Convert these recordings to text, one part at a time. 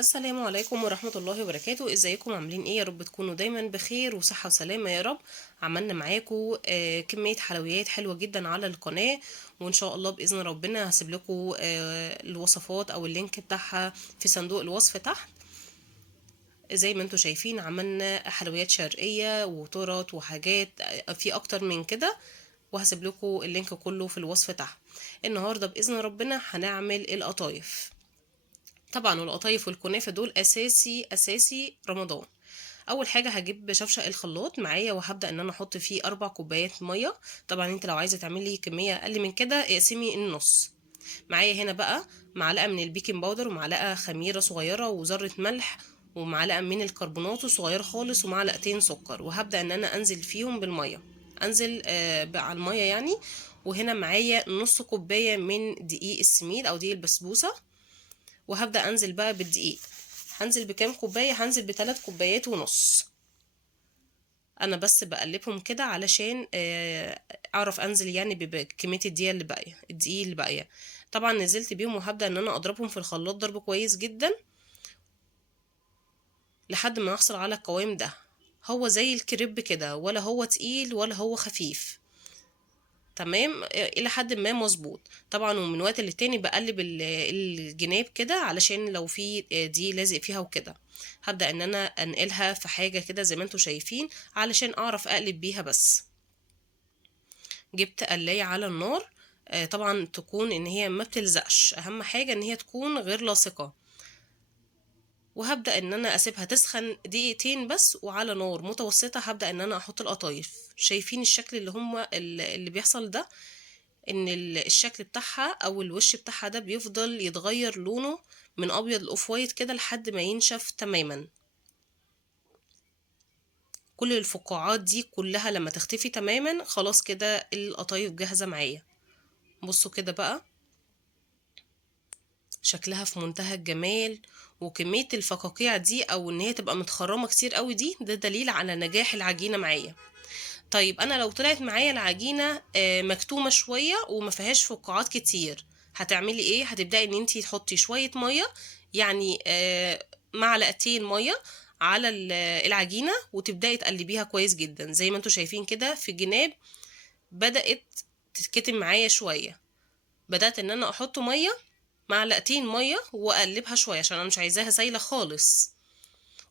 السلام عليكم ورحمة الله وبركاته. ازيكم عاملين ايه؟ يا رب تكونوا دايما بخير وصحة وسلامة يا رب. عملنا معاكم كمية حلويات حلوة جدا على القناة، وان شاء الله بإذن ربنا هسيب لكم الوصفات او اللينك بتاعها في صندوق الوصف تحت. زي ما انتم شايفين عملنا حلويات شرقية وتورت وحاجات في اكتر من كده، وهسيب لكم اللينك كله في الوصف تحت. النهاردة بإذن ربنا هنعمل القطايف. طبعا القطايف والكنافه دول اساسي اساسي رمضان. اول حاجه هجيب شفشق الخلاط معايا، وهبدا ان انا احط فيه 4 كوبايات ميه. طبعا انت لو عايزه تعملي كميه اقل من كده اقسمي النص. معايا هنا بقى معلقه من البيكنج باودر، ومعلقه خميره صغيره، وذره ملح، ومعلقه من الكربونات صغيره خالص، ومعلقتين سكر. وهبدا ان انا انزل فيهم بالميه، انزل بقى على الميه يعني. وهنا معايا نص كوبايه من دقيق السميد او دقيق البسبوسه، وهبدأ انزل بقى بالدقيق. هنزل بكام كوباية؟ هنزل ب3 كوبايات ونص. انا بس بقلبهم كده علشان اعرف انزل يعني بكمية الدقيق اللي باقية، الدقيق اللي باقية. طبعا نزلت بيهم، وهبدأ ان انا اضربهم في الخلاط ضرب كويس جدا لحد ما احصل على القوام ده. هو زي الكريب كده، ولا هو تقيل ولا هو خفيف. تمام، الى حد ما مظبوط. طبعا ومن وقت للتاني بقلب الجناب كده علشان لو في دي لازق فيها وكده. هبدأ ان انا انقلها في حاجة كده زي ما انتوا شايفين علشان اعرف اقلب بيها بس. جبت قلاية على النار، طبعا تكون ان هي ما بتلزقش، اهم حاجة ان هي تكون غير لاصقة. وهبدأ ان انا اسيبها تسخن دقيقتين بس، وعلى نار متوسطة هبدأ ان انا احط القطايف. شايفين الشكل اللي بيحصل ده؟ ان الشكل بتاعها او الوش بتاعها ده بيفضل يتغير لونه من ابيض لاوف وايت كده لحد ما ينشف تماما. كل الفقاعات دي كلها لما تختفي تماما خلاص كده القطايف جاهزة معايا. بصوا كده بقى، شكلها في منتهى الجمال. وكمية الفقاقيع دي او ان هي تبقى متخرمة كتير قوي دي، ده دليل على نجاح العجينة معايا. طيب انا لو طلعت معايا العجينه مكتومه شويه وما فيهاش فقاعات كتير، هتعملي ايه؟ هتبداي ان انتي تحطي شويه ميه، يعني معلقتين ميه على العجينه، وتبداي تقلبيها كويس جدا. زي ما انتوا شايفين كده في الجناب بدات تتكتم معايا شويه. بدات ان انا احط ميه، معلقتين ميه، واقلبها شويه عشان انا مش عايزاها سايله خالص.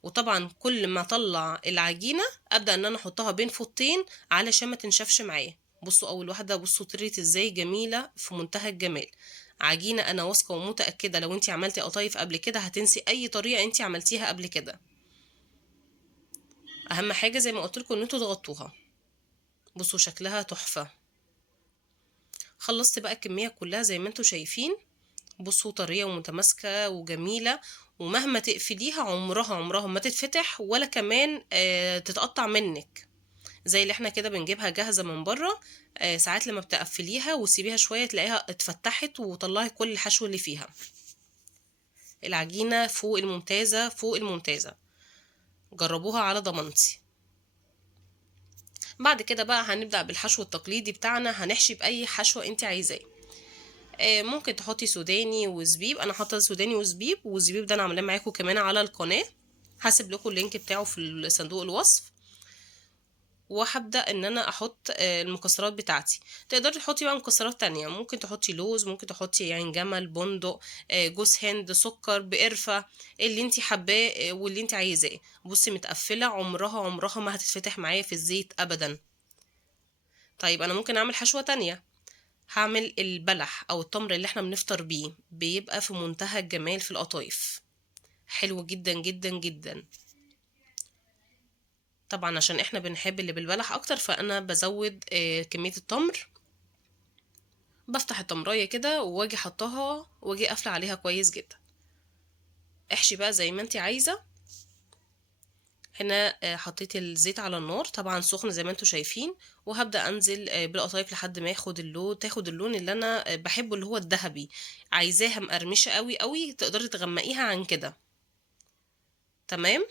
وطبعا كل ما اطلع العجينه ابدا ان انا احطها بين فوطين علشان ما تنشفش معايا. بصوا اول واحده، بصوا طريقه ازاي جميله في منتهى الجمال. عجينه انا واثقه ومتاكده لو انتي عملتي قطايف قبل كده هتنسي اي طريقه انتي عملتيها قبل كده. اهم حاجه زي ما قلت لكم ان انتوا تغطوها. بصوا شكلها تحفه. خلصت بقى الكميه كلها زي ما انتوا شايفين. بصوا طرية ومتماسكة وجميلة، ومهما تقفليها عمرها ما تتفتح ولا كمان تتقطع منك. زي اللي احنا كده بنجيبها جاهزة من بره. ساعات لما بتقفليها وتسيبيها شوية تلاقيها اتفتحت وطلعي كل الحشو اللي فيها. العجينة فوق الممتازة فوق الممتازة، جربوها على ضمانتي. بعد كده بقى هنبدأ بالحشو التقليدي بتاعنا. هنحشي بأي حشوة انت عايزاه. ممكن تحطي سوداني وزبيب، انا حاطه سوداني وزبيب، والزبيب ده انا عاملاه معاكم كمان على القناه. هسيب لكم اللينك بتاعه في صندوق الوصف. وهبدأ ان انا احط المكسرات بتاعتي. تقدري تحطي بقى مكسرات تانية، ممكن تحطي لوز، ممكن تحطي عين جمل، بندق، جوز هند، سكر، بقرفة، اللي انتي حباه واللي انتي عايزاه. بصي متقفلة عمرها ما هتتفتح معايا في الزيت ابدا. طيب انا ممكن اعمل حشوة تانية. هعمل البلح او التمر اللي احنا بنفطر بيه، بيبقى في منتهى الجمال في القطايف، حلو جدا جدا جدا. طبعا عشان احنا بنحب اللي بالبلح اكتر، فانا بزود كمية التمر. بفتح التمراية كده واجي حطها واجي قافلة عليها كويس جدا. احشي بقى زي ما انتي عايزة. هنا حطيت الزيت على النار طبعا سخن زي ما انتوا شايفين. وهبدأ انزل بالقطايف لحد ما تاخد اللون اللي انا بحبه، اللي هو الذهبي. عايزاها مقرمشة قوي قوي تقدري تغمقيها عن كده. تمام.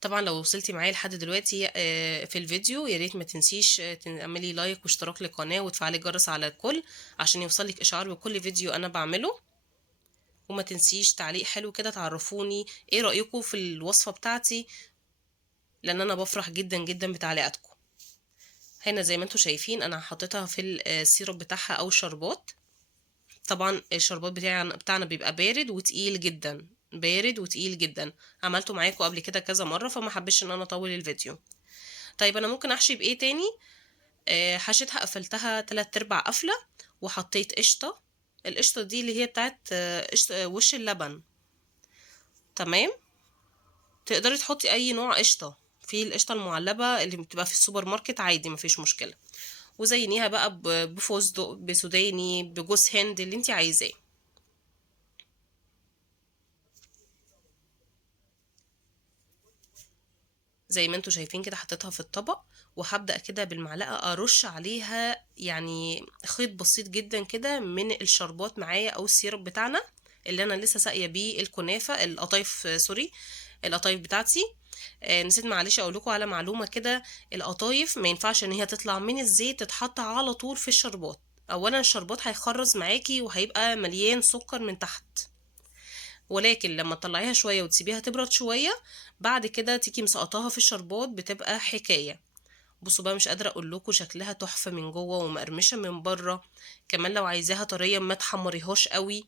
طبعا لو وصلتي معايا لحد دلوقتي في الفيديو، يا ريت ما تنسيش تعملي لايك واشتراك للقناة وتفعلي الجرس على الكل عشان يوصلك اشعار بكل فيديو انا بعمله. وما تنسيش تعليق حلو كده تعرفوني ايه رأيكم في الوصفة بتاعتي، لان انا بفرح جدا جدا بتعليقاتكم. هنا زي ما انتم شايفين انا حطيتها في السيرب بتاعها او الشربات. طبعا الشربات بتاعنا بيبقى بارد وتقيل جدا، بارد وتقيل جدا. عملته معاكم قبل كده كذا مرة فما حبيتش ان انا اطول الفيديو. طيب انا ممكن احشي بايه تاني؟ حشيتها قفلتها 3/4 قفلة، وحطيت قشطة. القشطة دي اللي هي بتاعت وش اللبن. تمام. تقدري تحطي اي نوع قشطة، في القشطة المعلبة اللي بتبقى في السوبر ماركت عادي مفيش مشكلة. وزينيها بقى بفستق، بسوداني، بجوز هند، اللي انت عايزاه. زي ما انتوا شايفين كده حطيتها في الطبق، وهبدأ كده بالمعلقة ارش عليها يعني خيط بسيط جدا كده من الشربات معايا او السيرب بتاعنا اللي انا لسه ساقيه بيه الكنافه القطايف، سوري، القطايف بتاعتي. نسيت معلش اقول لكم على معلومه كده. القطايف ما ينفعش ان هي تطلع من الزيت تتحط على طول في الشربات. اولا الشربات هيخرز معاكي وهيبقى مليان سكر من تحت، ولكن لما تطلعيها شوية وتسيبيها تبرد شوية بعد كده تيجي مسقطاها في الشربات بتبقى حكاية. بصوا بقى، مش قادرة اقول لكم شكلها تحفة من جوه ومقرمشة من بره. كمان لو عايزاها طرية ما تحمريهاش قوي.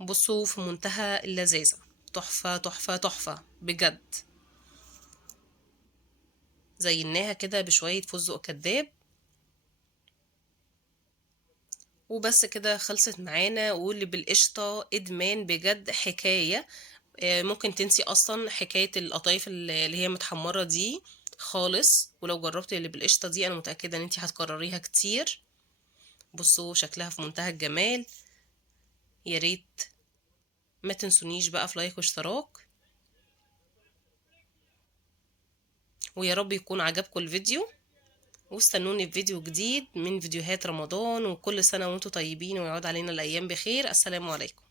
بصوا في منتهى اللذاذة، تحفة تحفة تحفة بجد. زيناها كده بشوية فستق كداب، وبس كده خلصت معانا. واللي بالقشطة ادمان بجد حكاية. ممكن تنسي اصلا حكاية القطايف اللي هي متحمرة دي خالص، ولو جربتي اللي بالقشطة دي انا متأكدة ان انتي هتكرريها كتير. بصوا شكلها في منتهى الجمال. يا ريت ما تنسونيش بقى في لايك واشتراك، ويا رب يكون عجبكم الفيديو. واستنوني في فيديو جديد من فيديوهات رمضان، وكل سنة وانتم طيبين ويعود علينا الأيام بخير. السلام عليكم.